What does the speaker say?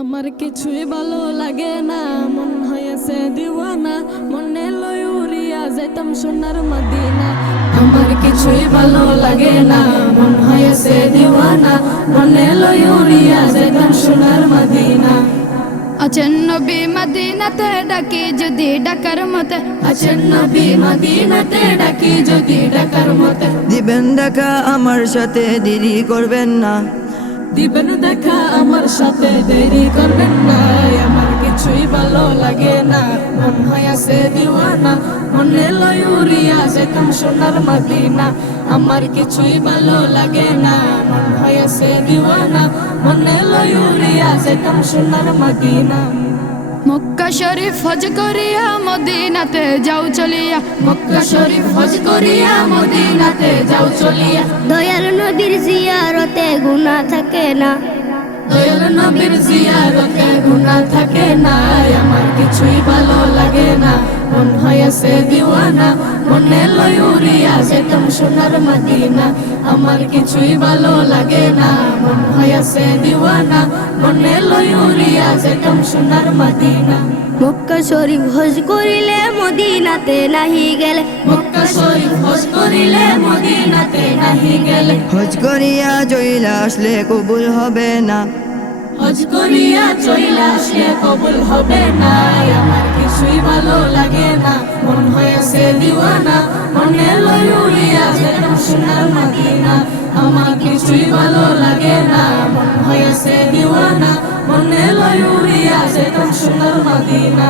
আমার কিছুই ভালো লাগে না, মন হয়েছে দিওয়ানা, মনে লই উড়িয়া যাইতাম সোনার মদিনা। আমার কিছুই ভালো লাগে না, মন হয়েছে দিওয়ানা, মনে লই উড়িয়া যাইতাম সোনার মদিনা। আছেন নবী মদিনাতে ডাকি যদি ডাকার মতে, আছেন নবী মদিনাতে ডাকি যদি ডাকার মতে। দিবেন দেখা আমার সাথে দেরি করবেন না, দিবেন দেখা আমার সাথে দেরি করবেন না। আমার কিছুই ভালো লাগে না, মন হয়েছে দিওয়ানা, মনে লই উড়িয়া যেতাম সোনার মদিনা। আমার কিছুই ভালো লাগে না, মন হয়েছে দিওয়ানা, মনে লই উড়িয়া যেতাম সোনার মদিনা। মক্কা শরীফ হজ করিয়া মদিনাতে যাও চলিয়া, মক্কা শরীফ হজ করিয়া মদিনাতে যাও চলিয়া। দয়াল নবীর জিয়ারতে গুনাহ থাকে না, দয়াল নবীর জিয়ারতে গুনাহ থাকে না। আমার কিছুই ভালো লাগে না, মন হয়েছে দিওয়ানা, মনে লই উড়িয়া যেতাম সোনার মদিনা। আমার কিছুই ভালো লাগে না, মন হয়েছে দিওয়ানা, মনে লই উড়িয়া যেতাম সোনার মদিনা। মক্কা শরীফ হজ করিলে মদিনাতে নাহি গেলে, মক্কা শরীফ হজ করিলে মদিনাতে নাহি গেলে। হজ করিয়া জইলা আসলে কবুল হবে না, হজ করিয়া চইলা আসলে কবুল হবে না। আমার কিছুই ভালো লাগে না, মন হয়েছে দিওয়ানা, মনে লই উড়িয়া যেতাম সোনার মদিনা। আমার কিছুই ভালো লাগে না, মন হয়েছে দিওয়ানা, মনে লই উড়িয়া যেতাম সোনার মদিনা।